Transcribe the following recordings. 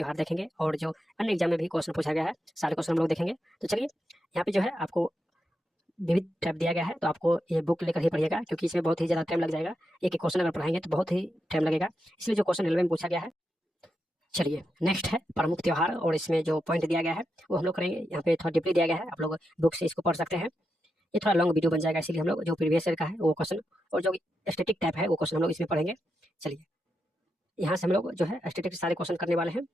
त्यौहार देखेंगे और जो अन्य एग्जाम में भी क्वेश्चन पूछा गया है सारे क्वेश्चन हम लोग देखेंगे। तो चलिए यहाँ पे जो है आपको विविध टैब दिया गया है, तो आपको ये बुक लेकर ही पढ़िएगा क्योंकि इसमें बहुत ही ज़्यादा टाइम लग जाएगा। एक एक क्वेश्चन अगर पढ़ाएंगे तो बहुत ही टाइम लगेगा, इसलिए जो क्वेश्चन रेलवे में पूछा गया है। चलिए नेक्स्ट है प्रमुख त्योहार, और इसमें जो पॉइंट दिया गया है वो हम लोग करेंगे। यहाँ पे थोड़ा डीपली दिया गया है, आप लोग बुक से इसको पढ़ सकते हैं। ये थोड़ा लॉन्ग वीडियो बन जाएगा, इसीलिए हम लोग जो प्रीवियस ईयर का है वो क्वेश्चन और जो स्टैटिक टाइप है वो क्वेश्चन हम लोग इसमें पढ़ेंगे। चलिए यहाँ से हम लोग जो है स्टैटिक सारे क्वेश्चन करने वाले हैं।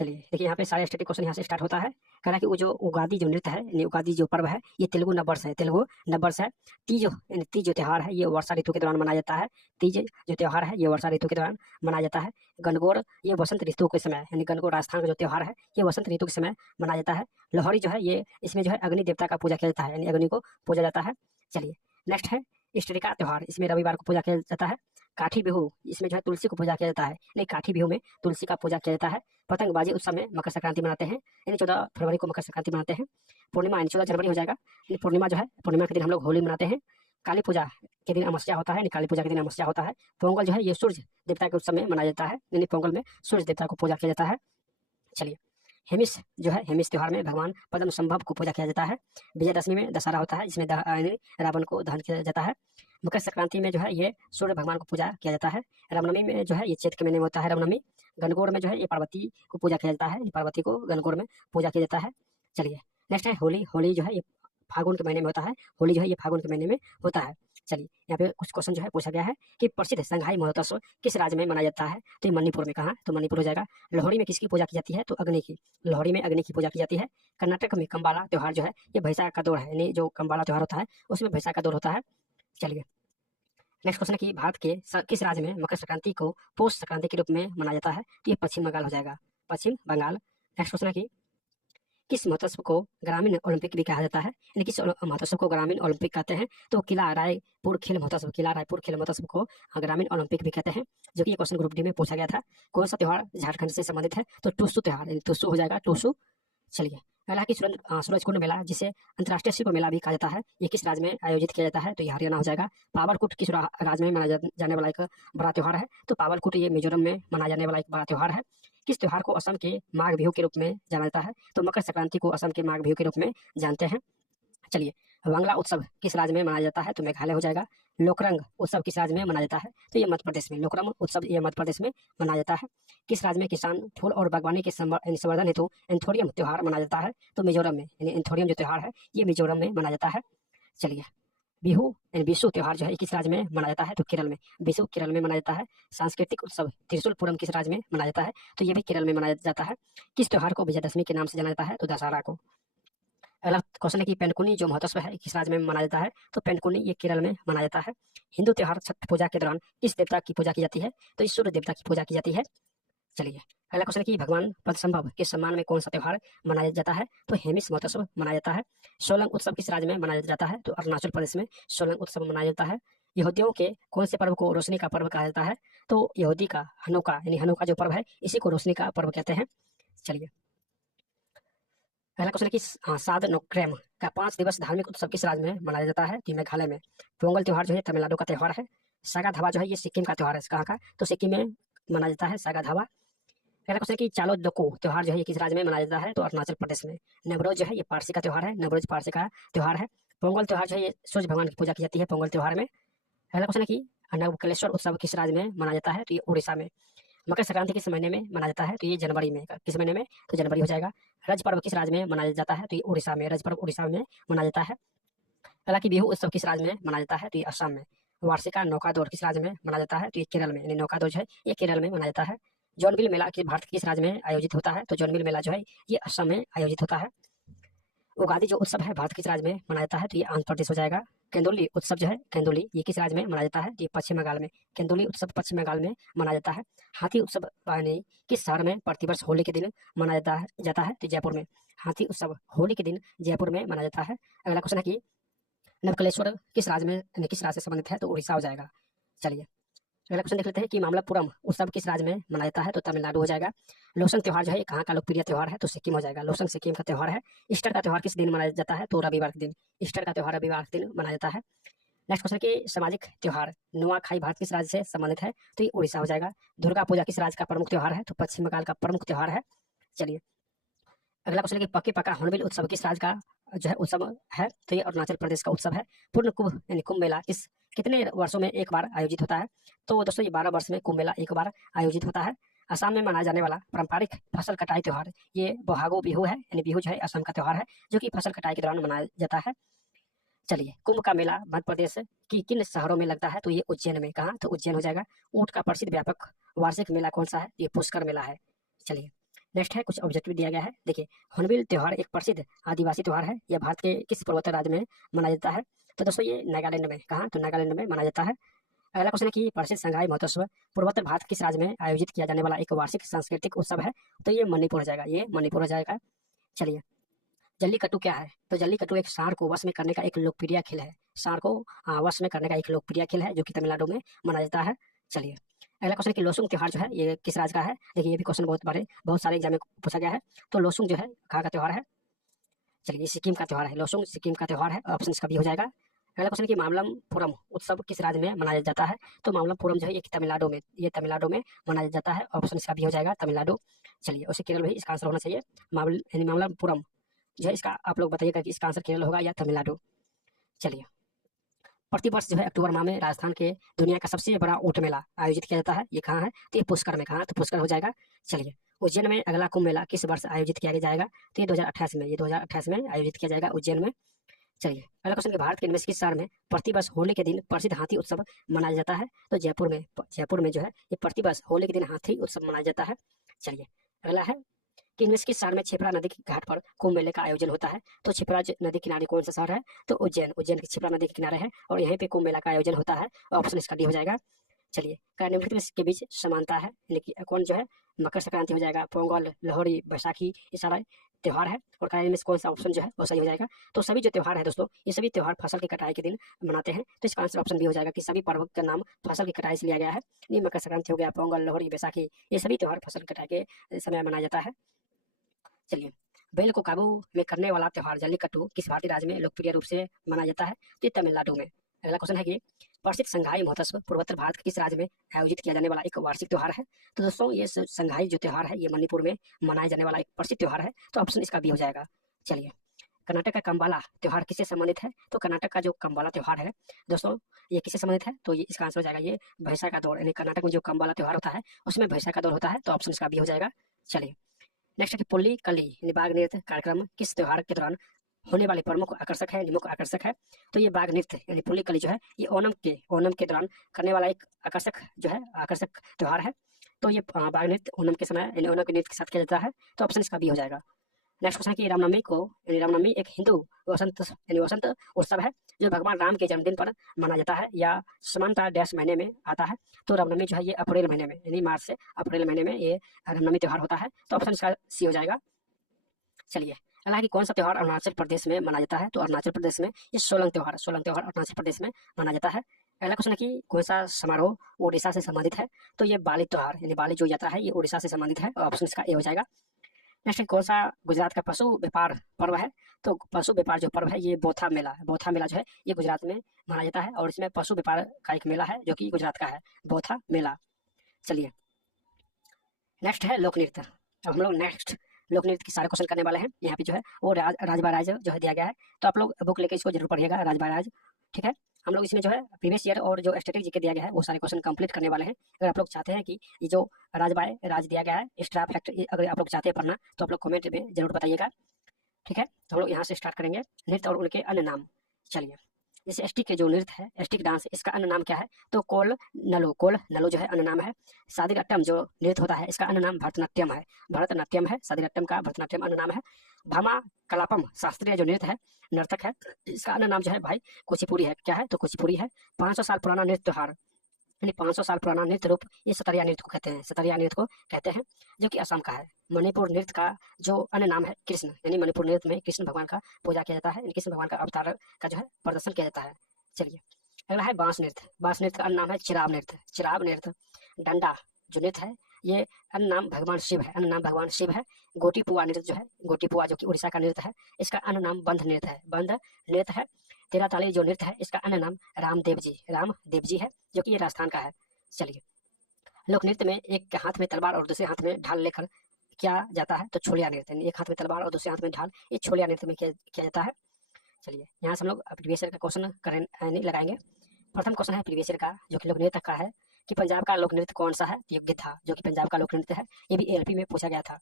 चलिए देखिए यहाँ पे सारे स्टैटिक क्वेश्चन यहाँ से स्टार्ट होता है। कह रहा है कि वो जो उगादी जो नृत्य है यानी उगादी जो पर्व है ये तेलुगु नववर्ष है, तेलुगु नववर्ष है। तीज यानी तीज जो त्यौहार है ये वर्षा ऋतु के दौरान मनाया जाता है। तीज जो त्यौहार है ये वर्षा ऋतु के दौरान मनाया जाता है। गणगौर ये वसंत ऋतु के समय यानी गणगौर राजस्थान का जो त्यौहार है ये वसंत ऋतु के समय मनाया जाता है। लोहड़ी जो है ये इसमें जो है अग्नि देवता का पूजा किया जाता है, यानी अग्नि को पूजा जाता है। चलिए नेक्स्ट है इष्टरिका त्यौहार, इसमें रविवार को पूजा किया जाता है। काठी बिहू इसमें जो है तुलसी को पूजा किया जाता है, नहीं काठी बिहू में तुलसी का पूजा किया जाता है। पतंगबाजी उत्सव में मकर संक्रांति मनाते हैं, यानी 14 फरवरी को मकर संक्रांति मनाते हैं। पूर्णिमा यानी 14 जनवरी हो जाएगा, यानी पूर्णिमा जो है पूर्णिमा के दिन हम लोग होली मनाते हैं। काली पूजा के दिन अमावस्या होता है, यानी काली पूजा के दिन अमावस्या होता है। पोंगल जो है ये सूर्य देवता के उत्सव में मनाया जाता है, यानी पोंगल में सूर्य देवता को पूजा किया जाता है। चलिए हेमिस जो है हेमिस त्यौहार में भगवान पद्म संभव को पूजा किया जाता है। विजयदशमी में दशहरा होता है, जिसमें रावण को दहन किया जाता है। मकर संक्रांति में जो है ये सूर्य भगवान को पूजा किया जाता है। रामनवमी में जो है ये चैत के महीने में होता है रामनवमी। गणगौर में जो है ये पार्वती को पूजा किया जाता है, पार्वती को गणगौर में पूजा किया जाता है। चलिए नेक्स्ट है होली, होली जो है ये फागुन के महीने में होता है, होली जो है ये फागुन के महीने में होता है। चलिए यहाँ पे कुछ क्वेश्चन जो है पूछा गया है कि प्रसिद्ध संघाई महोत्सव किस राज्य में मनाया जाता है, तो ये मणिपुर में। कहाँ, तो मणिपुर हो जाएगा। लोहड़ी में किसकी पूजा की जाती है, तो अग्नि की। लोहड़ी में अग्नि की पूजा की जाती है। कर्नाटक में कंबाला त्यौहार जो है ये भैंसा का दौर है, यानी जो कंबाला त्यौहार होता है उसमें भैंसा का दौर होता है। चलिए नेक्स्ट क्वेश्चन है कि भारत के किस राज्य में मकर संक्रांति को पौष संक्रांति के रूप में मनाया जाता है, तो ये पश्चिम बंगाल हो जाएगा, पश्चिम बंगाल। नेक्स्ट क्वेश्चन है कि किस महोत्सव को ग्रामीण ओलंपिक भी कहा जाता है, यानी किस महोत्सव को ग्रामीण ओलंपिक कहते हैं, तो किला रायपुर खेल महोत्सव, किला रायपुर खेल महोत्सव को ग्रामीण ओलंपिक भी कहते हैं, जो कि ये क्वेश्चन ग्रुप डी में पूछा गया था। कौन सा त्यौहार झारखंड से संबंधित है, तो टूसू त्यौहार, यानी टूसू हो जाएगा, टूसू। चलिए अगला कि सूरजकुंड मेला जिसे अंतर्राष्ट्रीय शिल्प मेला भी कहा जाता है, ये किस राज्य में आयोजित किया जाता है, तो ये हरियाणा हो जाएगा। पावरकुट किस राज्य में मनाया जाने वाला एक बड़ा त्यौहार है, तो पावरकुट ये मिजोरम में मनाया जाने वाला एक बड़ा त्यौहार है। किस त्यौहार को असम के माघ बिहू के रूप में जाना जाता है, तो मकर संक्रांति को असम के माघ बिहू के रूप में जानते हैं। चलिए वांगला उत्सव किस राज्य में मनाया जाता है, तो मेघालय हो जाएगा। लोकरंग उत्सव किस राज्य में मनाया जाता है, तो ये मध्य प्रदेश में। लोकरंग उत्सव ये मध्य प्रदेश में मनाया जाता है। किस राज्य में किसान फूल और बागवानी के संवर्धन हेतु एंथोरियम त्यौहार मनाया जाता है, तो मिजोरम में, यानी एंथोरियम जो त्यौहार है ये मिजोरम में मनाया जाता है। चलिए बिहू यानी विशु त्यौहार जो है किस राज्य में मनाया जाता है, तो केरल में, विशु केरल में मनाया जाता है। सांस्कृतिक उत्सव त्रिशूलपुरम किस राज्य में मनाया जाता है, तो ये भी केरल में मनाया जाता है। किस त्यौहार को विजयदशमी के नाम से जाना जाता है, तो दशहरा को। अगला क्वेश्चन है कि पेंडकुनी जो महोत्सव है किस राज्य में मनाया जाता है, तो पेंडकुनी ये केरल में मनाया जाता है। हिंदू त्यौहार छठ पूजा के दौरान किस देवता की पूजा की जाती है, तो इस सूर्य देवता की पूजा की जाती है। चलिए अगला क्वेश्चन है कि भगवान पद्मसंभव के सम्मान में कौन सा त्यौहार मनाया जाता है, तो हेमिस महोत्सव मनाया जाता है। सोलंग उत्सव किस राज्य में मनाया जाता है, तो अरुणाचल प्रदेश में सोलंग उत्सव मनाया जाता है। यहूदियों के कौन से पर्व को रोशनी का पर्व कहा जाता है, तो यहूदी का हनुका, यानी हनुका जो पर्व है इसी को रोशनी का पर्व कहते हैं। चलिए पहला क्वेश्चन है कि साद नोक्रेम का 5 दिवस धार्मिक उत्सव किस राज्य में मनाया जाता है, तो मेघालय में। पोंगल त्यौहार जो है तमिलनाडु का त्यौहार है। सागा धावा जो है ये सिक्किम का त्यौहार है, कहाँ का, तो सिक्किम में मनाया जाता है सागा धावा। पहला क्वेश्चन है कि चालो दोको त्यौहार जो है ये किस राज्य में मनाया जाता है, तो अरुणाचल प्रदेश में। नवरोज जो है ये पारसी का त्यौहार है, नवरोज पारसी का त्यौहार है। पोंगल त्यौहार जो है ये सूर्य भगवान की पूजा की जाती है पोंगल त्यौहार में। पहला क्वेश्चन है कि नवकलेश्वर उत्सव किस राज्य में मनाया जाता है, तो ये उड़ीसा में। मकर संक्रांति किस महीने में मनाया जाता है, तो ये जनवरी में। किस महीने में, तो जनवरी हो जाएगा। रज पर्व किस राज्य में मनाया जाता है, तो ये उड़ीसा में, रज पर्व उड़ीसा में मनाया जाता है। हालांकि बिहू उत्सव किस राज्य में मनाया जाता है, तो ये असम में। वार्षिका नौका दौड़ किस राज्य में मनाया जाता है, तो ये केरल में, यानी नौका दौड़ जो है ये केरल में मनाया जाता है। जौनबिल मेला कि भारत किस राज्य में आयोजित होता है, तो जौनबिल मेला जो है ये असम में आयोजित होता है। उगादी जो उत्सव है भारत किस राज्य में मनाया जाता है, तो ये आंध्र प्रदेश हो जाएगा। केंदुली उत्सव जो है केंदुली ये किस राज्य में मनाया जाता है, ये पश्चिम बंगाल में। केंदुली उत्सव पश्चिम बंगाल में मनाया जाता है। हाथी उत्सव यानी किस शहर में प्रतिवर्ष होली के दिन मनाया जाता है, तो जयपुर में। हाथी उत्सव होली के दिन जयपुर में मनाया जाता है। अगला क्वेश्चन है कि नवकलेश्वर किस राज्य में यानी किस राज्य से संबंधित है, तो उड़ीसा हो जाएगा। चलिए अगला क्वेश्चन देख लेते हैं कि मामल्लपुरम उत्सव किस राज्य में मनाया जाता है, तो तमिलनाडु हो जाएगा। लोसंग त्यौहार जो है कहाँ का लोकप्रिय त्यौहार है, तो सिक्किम हो जाएगा। लोसंग सिक्किम का त्यौहार है। ईस्टर का त्यौहार किस दिन मनाया जाता है, तो रविवार के दिन। ईस्टर का त्यौहार रविवार के दिन मनाया जाता है। नेक्स्ट क्वेश्चन कि सामाजिक त्योहार नुआखाई भारत किस राज्य से संबंधित है? तो ये उड़ीसा हो जाएगा। दुर्गा पूजा किस राज्य का प्रमुख त्योहार है? तो पश्चिम बंगाल का प्रमुख त्योहार है। चलिए अगला क्वेश्चन है कि पक्की पक्का हॉर्नबिल उत्सव किस राज्य का जो है उत्सव है? तो ये अरुणाचल प्रदेश का उत्सव है। पूर्ण कुंभ यानी कुंभ मेला कितने वर्षों में एक बार आयोजित होता है? तो दोस्तों ये 12 वर्ष में कुंभ मेला एक बार आयोजित होता है। असम में मनाया जाने वाला पारंपरिक फसल कटाई त्योहार ये बोहागो बिहू है, यानी बिहू जो है असम का त्योहार है जो कि फसल कटाई के दौरान मनाया जाता है। चलिए कुंभ का मेला मध्य प्रदेश की किन शहरों में लगता है? तो ये उज्जैन में। कहाँ? तो उज्जैन हो जाएगा। ऊंट का प्रसिद्ध व्यापक वार्षिक मेला कौन सा है? ये पुष्कर मेला है। चलिए नेक्स्ट है कुछ ऑब्जेक्टिव दिया गया है। देखिए हॉर्नबिल त्योहार एक प्रसिद्ध आदिवासी त्योहार है। यह भारत के किस पूर्वोत्तर राज्य में मनाया जाता है? तो दोस्तों ये नागालैंड में। कहाँ? तो नागालैंड में मनाया जाता है। अगला क्वेश्चन है कि प्रसिद्ध संघाई महोत्सव पूर्वोत्तर भारत किस राज्य में आयोजित किया जाने वाला एक वार्षिक सांस्कृतिक उत्सव है? तो ये मणिपुर हो जाएगा। ये मणिपुर हो जाएगा। चलिए जल्लीकट्टू क्या है? तो जल्लीकट्टू एक सांड को वश में करने का एक लोकप्रिय खेल है। सांड को वश में करने का एक लोकप्रिय खेल है जो कि तमिलनाडु में मनाया जाता है। चलिए अगला क्वेश्चन कि लोसुंग त्योहार जो है ये किस राज्य का है? देखिए ये भी क्वेश्चन बहुत सारे एग्जाम में पूछा गया है। तो लोसुंग जो है कहाँ का त्योहार है? चलिए ये सिक्किम का त्योहार है। लोसुंग सिक्किम का त्योहार है। ऑप्शन इसका भी हो जाएगा। अगला क्वेश्चन कि मामल्लपुरम उत्सव किस राज्य में मनाया जाता है? तो मामल्लपुरम जो है ये तमिलनाडु में मनाया जाता है। ऑप्शन इसका भी हो जाएगा तमिलनाडु। चलिए उसे केरल में इसका आंसर होना चाहिए। मामल्लपुरम जो है इसका आप लोग बताइएगा कि इसका आंसर केरल होगा या तमिलनाडु। चलिए प्रतिवर्ष जो है अक्टूबर माह में राजस्थान के दुनिया का सबसे बड़ा ऊंट मेला आयोजित किया जाता है। ये कहाँ है? तो ये पुष्कर में। कहाँ? तो पुष्कर हो जाएगा। चलिए उज्जैन में अगला कुंभ मेला किस वर्ष आयोजित किया जाएगा? तो ये 2028 में। ये 2028 में आयोजित किया जाएगा उज्जैन में। चलिए अगला क्वेश्चन कि भारत के निम्न किस शहर में प्रतिवर्ष होली के दिन प्रसिद्ध हाथी उत्सव मनाया जाता है? तो जयपुर में जो है ये प्रतिवर्ष होली के दिन हाथी उत्सव मनाया जाता है। चलिए अगला है कि इनमें से किस शहर में छिपरा नदी के घाट पर कुंभ मेले का आयोजन होता है? तो छिपरा नदी किनारे कौन सा शहर है? तो उज्जैन की छिपरा नदी के किनारे है और यहीं पे कुंभ मेला का आयोजन होता है। ऑप्शन इसका डी हो जाएगा। चलिए निम्नलिखित में के बीच समानता है, लेकिन कौन जो है? मकर संक्रांति हो जाएगा, पोंगल, लोहड़ी, बैसाखी, ये सारा त्योहार है। और इनमें से कौन सा ऑप्शन जो है वो सही हो जाएगा? तो सभी जो त्योहार है दोस्तों ये सभी त्योहार फसल की कटाई के दिन मनाते हैं। तो इसका आंसर ऑप्शन भी हो जाएगा कि सभी पर्व का नाम फसल की कटाई से लिया गया है। नहीं मकर संक्रांति हो गया, पोंगल, लोहड़ी, बैसाखी, ये सभी त्योहार फसल की कटाई के समय मनाया जाता है। चलिए बैल को काबू में करने वाला त्योहार जल्लीकट्टू किस भारतीय राज्य में लोकप्रिय रूप से मनाया जाता है? तो ये तमिलनाडु में। अगला क्वेश्चन है कि प्रसिद्ध संघाई महोत्सव पूर्वोत्तर भारत के किस राज्य में आयोजित किया जाने वाला एक वार्षिक त्योहार है? तो दोस्तों ये संघाई जो त्योहार है ये मणिपुर में मनाया जाने वाला एक प्रसिद्ध त्योहार है। तो ऑप्शन इसका भी हो जाएगा। चलिए कर्नाटक का कंबाला त्योहार किससे संबंधित है? तो कर्नाटक का जो कंबाला त्योहार है दोस्तों ये किससे संबंधित है? तो ये इसका आंसर हो जाएगा ये भैंसा का दौड़, यानी कर्नाटक में जो कंबाला त्योहार होता है उसमें भैंसा का दौड़ होता है। तो ऑप्शन इसका भी हो जाएगा। चलिए नेक्स्ट है कि पुल्ली कली यानी बाघ नृत्य कार्यक्रम किस त्योहार के दौरान होने वाले प्रमुख आकर्षक है, मुख्य आकर्षक है? तो ये बाघ नृत्य यानी पुल्ली कली जो है ये ओणम के दौरान करने वाला एक आकर्षक त्योहार है। तो ये बाघ नृत्य ओणम के समय यानी ओणम के नृत्य के साथ किया जाता है। तो ऑप्शन इसका भी हो जाएगा। नेक्स्ट क्वेश्चन है कि रामनवमी एक हिंदू वसंत उत्सव है जो भगवान राम के जन्मदिन पर मनाया जाता है या समानता डैश महीने में आता है? तो रामनवमी जो है ये अप्रैल महीने में यानी मार्च से अप्रैल महीने में ये रामनवमी त्योहार होता है। तो ऑप्शन इसका सी हो जाएगा। चलिए अगला है कि कौन सा त्योहार अरुणाचल प्रदेश में मनाया जाता है? तो अरुणाचल प्रदेश में ये सोलंग त्योहार अरुणाचल प्रदेश में मनाया जाता है। अगला क्वेश्चन है कि कौन सा समारोह उड़ीसा से संबंधित है? तो ये बाली त्योहार यानी बाली जो यात्रा है ये उड़ीसा से संबंधित है। ऑप्शन इसका ए हो जाएगा। नेक्स्ट कौन सा गुजरात का पशु व्यापार पर्व है? तो पशु व्यापार जो पर्व है ये बोथा मेला जो है ये गुजरात में मनाया जाता है और इसमें पशु व्यापार का एक मेला है जो कि गुजरात का है, बोथा मेला। चलिए नेक्स्ट है लोक नृत्य। अब हम लोग नेक्स्ट लोक नृत्य के सारे क्वेश्चन करने वाले हैं। यहाँ पे जो है वो राज बाराज जो है दिया गया है। तो आप लोग बुक लेके इसको जरूर पढ़िएगा, राज बाराज। ठीक है हम लोग इसमें जो है प्रीवियस ईयर और जो स्टैटिक जीके दिया गया है वो सारे क्वेश्चन कंप्लीट करने वाले हैं। अगर आप लोग चाहते हैं कि ये जो राज दिया गया है एक्स्ट्रा फैक्ट अगर आप लोग चाहते हैं पढ़ना तो आप लोग कमेंट में जरूर बताइएगा। ठीक है तो हम लोग यहाँ से स्टार्ट करेंगे नृत्य और उनके अन्य नाम। चलिए जैसे एस्टिक के जो नृत्य है एस्टिक डांस इसका अन्य नाम क्या है? तो कोल नलो जो है अन्य नाम है। सादिर अट्टम जो नृत्य होता है इसका अन्य नाम भरतनाट्यम है। सादिर अट्टम का भरतनाट्यम अन्य नाम है। भामा कलापम शास्त्रीय जो नृत्य है नर्तक है इसका अन्य नाम जो है भाई कुचिपुड़ी है। क्या है? तो कुचिपुड़ी है। 500 साल पुराना नृत्य त्योहार यानी 500 साल पुराना नृत्य रूप ये सतरिया नृत्य को कहते हैं जो कि असम का है। मणिपुर नृत्य का जो अन्य नाम है कृष्ण यानी मणिपुर नृत्य में कृष्ण भगवान का पूजा किया जाता है, कृष्ण भगवान का अवतार का जो है प्रदर्शन किया जाता है। चलिए अगला है बांस नृत्य का अन्य नाम है चिराब नृत्य। डंडा जो नृत्य है ये अन्य नाम भगवान शिव है। गोटी पुआ नृत्य जो कि उड़ीसा का नृत्य है इसका अन्य नाम बंध नृत्य है। तेरह ताली जो नृत्य है इसका अन्य नाम रामदेव जी है, जो कि ये राजस्थान का है। चलिए, लोक नृत्य में एक हाथ में तलवार और दूसरे हाथ में ढाल लेकर किया जाता है, तो छोलिया नृत्य। एक हाथ में तलवार और दूसरे हाथ में ढाल, ये छोलिया नृत्य में किया जाता है। चलिए, यहाँ से हम लोग प्रीवियस ईयर का क्वेश्चन लगाएंगे। प्रथम क्वेश्चन है प्रीवियस ईयर का, जो कि लोक नृत्य का है, कि पंजाब का लोक नृत्य कौन सा है? तो ये गिद्धा, जो कि पंजाब का लोक नृत्य है। ये भी एलपी में पूछा गया था।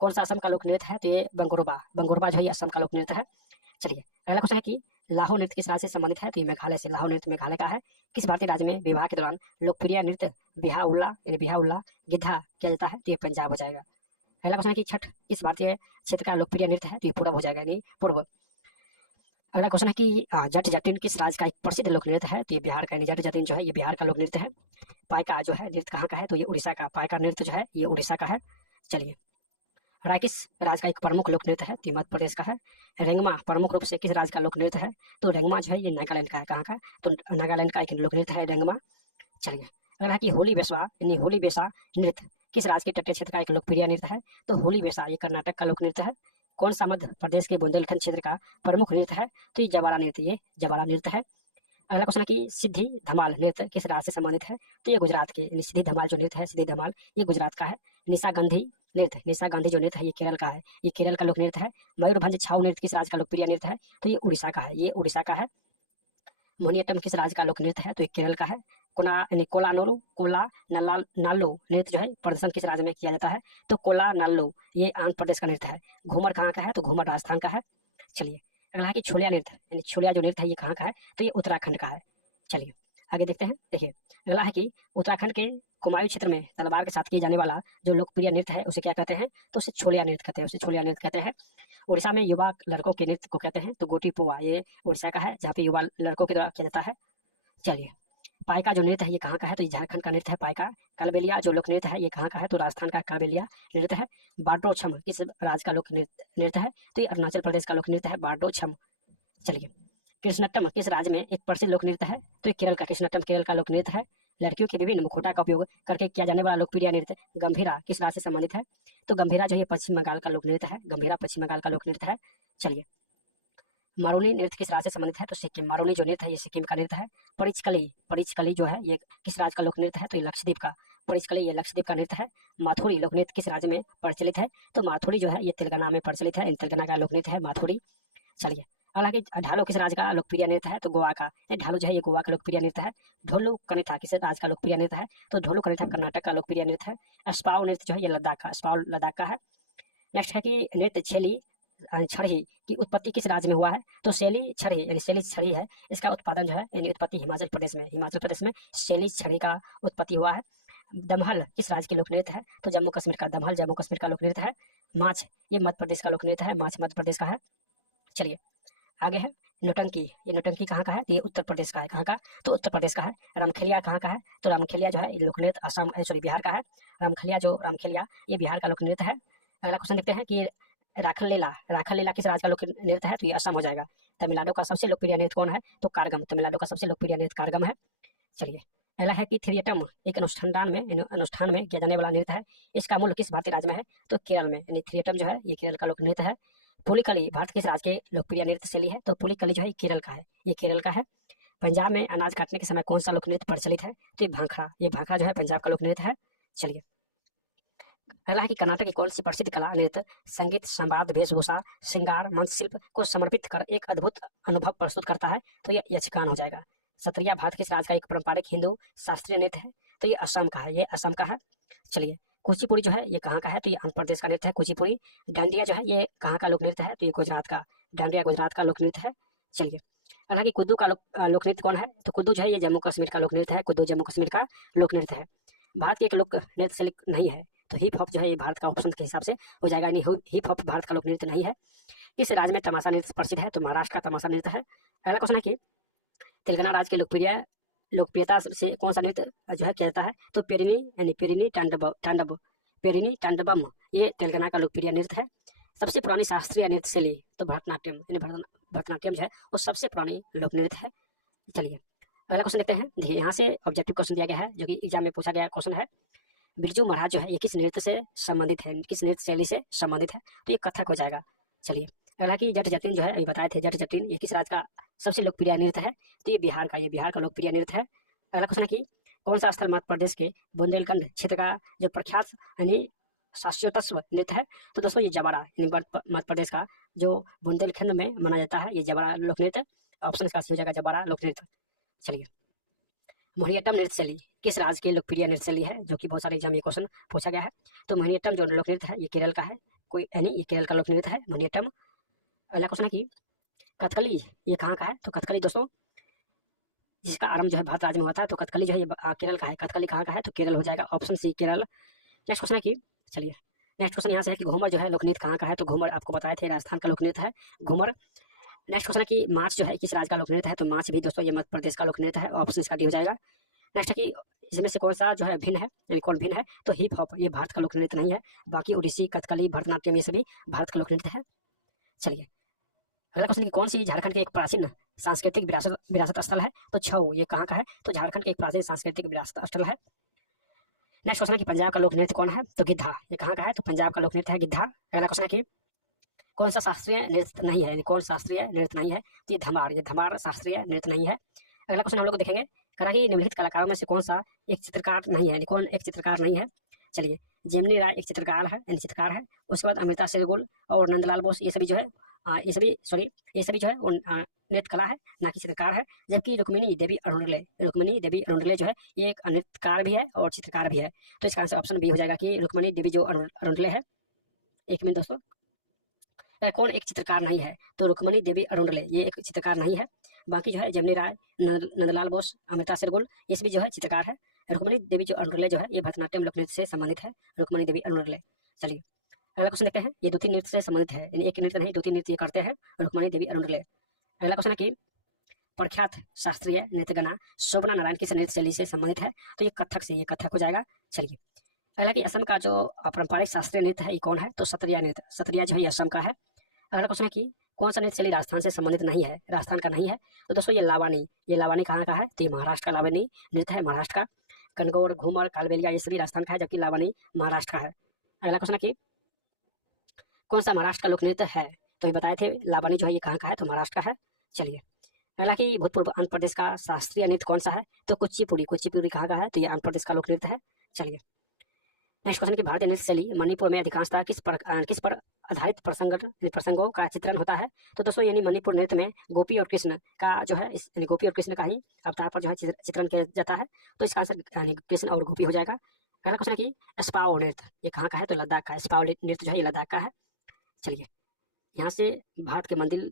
कौन सा असम का लोक नृत्य है? तो ये बंगोरबा जो है असम का लोक नृत्य है। चलिए, अगला क्वेश्चन है कि लाहो नृत्य किस राज्य से संबंधित है? तो ये मेघालय से। लाहो नृत्य मेघालय का है। किस भारतीय राज्य में विवाह के दौरान लोकप्रिय नृत्य बिहा उल्ला गिद्धा किया जाता है? तो ये पंजाब हो जाएगा। अगला क्वेश्चन है कि छठ किस भारतीय क्षेत्र का लोकप्रिय नृत्य है? तो ये पूर्व हो जाएगा, यानी पूर्व। अगला क्वेश्चन है कि जट जटिन किस राज्य का एक प्रसिद्ध लोक नृत्य है? तो ये बिहार का, यानी जट जटिन जो है ये बिहार का लोक नृत्य है। पाइका जो है नृत्य कहाँ का है? तो ये उड़ीसा का। पाइका नृत्य जो है ये उड़ीसा का है। चलिए, राय किस राज्य का एक प्रमुख लोक नृत्य है? तो मध्य प्रदेश का है। रेंगमा प्रमुख रूप से किस राज्य का लोक नृत्य है? तो रेंगमा जो है ये नागालैंड का है। कहाँ का? तो नागालैंड का एक लोक नृत्य है रेंगमा। चलिए, अगला है कि होली बेसवा यानी होली बेसा नृत्य किस राज्य के तटीय क्षेत्र का एक लोकप्रिय नृत्य है? तो होली बेसा ये कर्नाटक का लोक नृत्य है। कौन सा मध्य प्रदेश के बुंदेलखंड क्षेत्र का प्रमुख नृत्य है? तो ये जवारा नृत्य, ये जवारा नृत्य है। अगला क्वेश्चन है कि सिद्धि धमाल नृत्य किस राज्य से संबंधित है? तो ये गुजरात के, सिद्धि धमाल जो नृत्य है, सिद्धि धमाल ये गुजरात का है। निशा गांधी जो नृत्य है ये केरल का है, ये केरल का लोक नृत्य है। मयूरभंज छाऊ नृत्य किस राज्य का लोकप्रिय नृत्य है? तो ये उड़ीसा का है, ये उड़ीसा का है। मोहिनीअट्टम किस राज्य का लोक नृत्य है? तो ये केरल का है। कोला नालो नृत्य जो है प्रदर्शन किस राज्य में किया जाता है? तो कोला नालो ये आंध्र प्रदेश का नृत्य है। घूमर कहाँ का है? तो घूमर राजस्थान का है। चलिए, अगला है कि छोलिया नृत्य यानी छोलिया जो नृत्य है ये कहाँ का है? तो ये उत्तराखंड का है। चलिए, आगे देखते हैं। देखिए, अगला है कि उत्तराखंड के कुमायूं क्षेत्र में तलवार के साथ किए जाने वाला जो लोकप्रिय नृत्य है उसे क्या कहते हैं? तो उसे छोलिया नृत्य कहते हैं, उसे छोलिया नृत्य कहते हैं। उड़ीसा में युवा लड़कों के नृत्य को कहते हैं तो गोटी पोवा, ये उड़ीसा का है, जहाँ पे युवा लड़कों के द्वारा किया जाता है। चलिए, पाइका जो नृत्य है ये कहाँ का है? तो ये झारखंड का नृत्य है पाइका। कालबेलिया जो लोक नृत्य है ये कहाँ का है? तो राजस्थान का कालबेलिया नृत्य है। बाडो छम किस राज्य का लोक नृत्य है? तो ये अरुणाचल प्रदेश का लोक नृत्य है बाडो छम। चलिए, कृष्णट्टम किस राज्य में एक प्रसिद्ध लोक नृत्य है? तो ये केरल का कृष्णट्टम केरल का लोक नृत्य है। लड़कियों के विभिन्न मुखौटा का उपयोग करके किया जाने वाला लोकप्रिय नृत्य गंभीरा किस राज्य से संबंधित है? तो गंभीरा जो है पश्चिम बंगाल का लोक नृत्य है। गंभीरा पश्चिम बंगाल का लोक नृत्य है। चलिए, मारुनी नृत्य किस राज्य से संबंधित है? तो सिक्किम। मारुनी जो नृत्य है ये सिक्किम का नृत्य है। परिचकली जो है ये किस राज्य का लोक नृत्य है? तो ये लक्षद्वीप का। परिचकली ये लक्षद्वीप का नृत्य है। माथुरी लोक नृत्य किस राज्य में प्रचलित है? तो माथुरी जो है ये तेलंगाना में प्रचलित है। तेलंगाना का लोक नृत्य है माथुरी। चलिए, हालांकि ढालो किस राज्य का लोकप्रिय नृत्य है? तो गोवा का। ढालो जो है ये गोवा का लोकप्रिय नृत्य है। ढोलू कनिथा किस राज्य का लोकप्रिय नृत्य है? तो ढोलू कनिथा कर्नाटक का लोकप्रिय नृत्य है। अस्पाव नृत्य जो है ये लद्दाख का, अस्पाव लद्दाख का है। नेक्स्ट है कि नृत्य छेली छड़ी की उत्पत्ति किस राज्य में हुआ है? तो शैली छड़ी है, इसका उत्पादन जो है यानी उत्पत्ति हिमाचल प्रदेश में शैली छड़ी का उत्पत्ति हुआ है। दमहल किस राज्य के लोक नृत्य है? तो जम्मू कश्मीर का। दमहल जम्मू कश्मीर का लोक नृत्य है। माछ ये मध्य प्रदेश का लोक नृत्य है। माछ मध्य प्रदेश का है। चलिए, आगे है नौटंकी। ये नौटंकी कहाँ का है? तो ये उत्तर प्रदेश का है। कहाँ का? तो उत्तर प्रदेश का है। रामखेलिया कहाँ का है? तो रामखेलिया जो है ये लोक नृत्य बिहार का है। रामखेलिया ये बिहार का लोक नृत्य है। अगला क्वेश्चन देखते हैं कि राखल लीला किस राज्य का लोक नृत्य है? तो ये असम हो जाएगा। तमिलनाडु का सबसे लोकप्रिय नृत्य कौन है? तो कारगम। तमिलनाडु का सबसे लोकप्रिय नृत्य कारगम है। चलिए, अगला है कि थिरियटम एक अनुष्ठान में किया जाने वाला नृत्य है। इसका मूल किस भारतीय राज्य में है? तो केरल में, यानी थिरियटम जो है ये केरल का लोक नृत्य है। पुलिकली भारत किस राज्य के लोकप्रिय नृत्य शैली है? तो पुलिकली जो है केरल का है, ये केरल का है। पंजाब में अनाज काटने के समय कौन सा लोक नृत्य प्रचलित है? तो ये भाखड़ा जो है पंजाब का लोक नृत्य है। चलिए, अगला है कि कर्नाटक की कौन सी प्रसिद्ध कला नृत्य संगीत संवाद वेशभूषा श्रृंगार मंच शिल्प को समर्पित कर एक अद्भुत अनुभव प्रस्तुत करता है? तो ये यक्षगान हो जाएगा। सत्रिया भारत किस राज्य का एक पारंपरिक हिंदू शास्त्रीय नृत्य है? तो ये असम का है, ये असम का है। चलिए, कुचिपुड़ी जो है ये कहाँ का है? तो ये आंध्र प्रदेश का नृत्य है कुचिपुड़ी। डांडिया जो है ये कहाँ का लोक नृत्य है? तो ये गुजरात का। डांडिया गुजरात का लोक नृत्य है। चलिए, हालांकि कुद्दू का लोक नृत्य कौन है? तो कुद्दू जो है ये जम्मू कश्मीर का लोक नृत्य है। कुद्दू जम्मू कश्मीर का लोक नृत्य है। भारत की एक लोक नृत्य शैली नहीं है, तो हिप हॉप जो है ये भारत का ऑप्शन के हिसाब से हो जाएगा, यानी हिप हॉप भारत का लोक नृत्य नहीं है। किस राज्य में तमाशा नृत्य प्रसिद्ध है? तो महाराष्ट्र का तमाशा नृत्य है। अगला क्वेश्चन है कि तेलंगाना राज्य की लोकप्रियता से कौन सा नृत्य जो है किया जाता है? तो पेरिनी तांडवम ये तेलंगाना का लोकप्रिय नृत्य है। सबसे पुरानी शास्त्रीय नृत्य शैली तो भरतनाट्यम, यानी भरतनाट्यम जो है वो सबसे पुरानी लोक नृत्य है। चलिए, अगला क्वेश्चन देखते हैं। देखिए, यहाँ से ऑब्जेक्टिव क्वेश्चन दिया गया है जो कि एग्जाम में पूछा गया क्वेश्चन है। बिरजू महाराज जो है ये किस नृत्य से संबंधित है, किस नृत्य शैली से संबंधित है? तो ये कथक हो जाएगा। चलिए, अगला कि जट जटिन जो है अभी बताए थे, जट जटिन ये किस राज्य का सबसे लोकप्रिय नृत्य है, तो ये बिहार का लोकप्रिय नृत्य है। अगला क्वेश्चन है कि कौन सा स्थल मध्य प्रदेश के बुंदेलखंड क्षेत्र का जो प्रख्यात यानी शास्त्रोत्सव नृत्य है, तो दोस्तों ये जवारा यानी मध्य प्रदेश का जो बुंदेलखंड में मनाया जाता है ये जवारा लोक नृत्य। ऑप्शन इसका हो जाएगा जवारा लोक नृत्य। चलिए, मोहिनीअट्टम नृत्य शैली किस राज्य की लोकप्रिय नृत्य शैली है, जो कि बहुत सारे एग्जाम में क्वेश्चन पूछा गया है। तो मोहिनीअट्टम जो लोक नृत्य है ये केरल का है, कोई यानी ये केरल का लोक नृत्य है मोहिनीअट्टम। अगला क्वेश्चन है कि कथकली ये कहाँ का है, तो कथकली दोस्तों जिसका आरंभ जो है भारत राज्य में हुआ था, तो कथकली जो है ये केरल का है। कथकली कहाँ का है, तो केरल हो जाएगा, option C Kerala. Next question है कि चलिए नेक्स्ट क्वेश्चन यहाँ से है कि घूमर जो है लोकनृत्य कहाँ का है, तो घूमर आपको बताए थे राजस्थान का लोकनृत्य है घूमर। नेक्स्ट क्वेश्चन है कि मार्च जो है किस राज्य का लोकनृत्य है, तो मार्च भी दोस्तों ये मध्य प्रदेश का लोकनृत्य है, ऑप्शन इसका डी हो जाएगा। नेक्स्ट है कि इसमें से कौन सा जो है भिन्न है, यानी कौन भिन्न है, तो हिप हॉप ये भारत का लोकनृत्य नहीं है, बाकी ओडिसी कथकली भरतनाट्यम ये सभी भारत का लोकनृत्य है। चलिए अगला क्वेश्चन कि कौन सी झारखंड के एक प्राचीन सांस्कृतिक विरासत स्थल है, तो छऊ ये कहाँ का है, तो झारखंड के एक प्राचीन सांस्कृतिक विरासत स्थल है। नेक्स्ट क्वेश्चन है कि पंजाब का लोक नृत्य कौन है, तो गिद्धा ये कहाँ का है, तो पंजाब का लोक नृत्य है गिद्धा। अगला क्वेश्चन है कि कौन सा शास्त्रीय नृत्य नहीं है, कौन शास्त्रीय नृत्य नहीं है, तो ये धमार शास्त्रीय नृत्य नहीं है। अगला क्वेश्चन हम लोग देखेंगे करा कि निम्नलिखित कलाकारों में से कौन सा एक चित्रकार नहीं है, कौन एक चित्रकार नहीं है। चलिए जेमिनी राय एक चित्रकार है, उसके बाद अमृता शेरगिल और नंदलाल बोस ये सभी जो है ये सभी जो है नृत्य कला है ना कि चित्रकार है। जबकि रुक्मिणी देवी अरुणले जो है ये एक नृत्यकार भी है और चित्रकार भी है, तो इसका आंसर ऑप्शन बी हो जाएगा कि रुक्मिणी देवी जो अरुणले है। एक मिनट दोस्तों, कौन एक चित्रकार नहीं है, तो रुक्मिणी देवी अरुणले ये एक चित्रकार नहीं है, बाकी जो है जेमिनी राय नंदलाल बोस अमृता शेरगिल ये सभी जो है चित्रकार है। रुक्मिणी देवी जो अरुणले जो है ये भरतनाट्यम लोक नृत्य से संबंधित है, रुक्मिणी देवी अरुणले। चलिए अगला क्वेश्चन देखते हैं, ये 2-3 नृत्य से संबंधित है, यानी एक नृत्य नहीं 2-3 नृत्य करते हैं रुक्मिणी देवी अरुणले। अगला क्वेश्चन है कि प्रख्यात शास्त्रीय नृत्यगना शोभना नारायण किस नृत्य शैली से संबंधित है, तो ये कथक हो जाएगा। चलिए अगला कि असम का जो पारंपरिक शास्त्रीय नृत्य है ये कौन है, तो सत्रिया जो है असम का है। अगला क्वेश्चन है कि कौन सा नृत्य शैली राजस्थान से संबंधित नहीं है, राजस्थान का नहीं है, तो दोस्तों ये लावानी कहाँ का है, तो ये महाराष्ट्र का लावनी नृत्य है, महाराष्ट्र का। गणगौर घूमर कालबेलिया ये सभी राजस्थान का है, जबकि लावनी महाराष्ट्र का है। अगला क्वेश्चन है कि कौन सा महाराष्ट्र का लोक नृत्य है, तो ये बताए थे लावनी जो है ये कहाँ का है, तो महाराष्ट्र का है। चलिए अगला कि भूतपूर्व आंध्र प्रदेश का शास्त्रीय नृत्य कौन सा है, तो कुचिपुड़ी कहाँ का है, तो ये आंध्र प्रदेश का लोक नृत्य है। चलिए नेक्स्ट क्वेश्चन की भारतीय नृत्य शैली मणिपुर में अधिकांशतः किस पर आधारित प्रसंगों का चित्रण होता है, तो दोस्तों यानी मणिपुर नृत्य में गोपी और कृष्ण का जो है गोपी और कृष्ण का ही अवतार पर जो है चित्रण किया जाता है, तो इसका आंसर कृष्ण और गोपी हो जाएगा। अगला क्वेश्चन है कि स्पाओ नृत्य ये कहाँ का है, तो लद्दाख का है, स्पाओ नृत्य जो है ये लद्दाख का है। चलिए यहाँ से भारत के मंदिर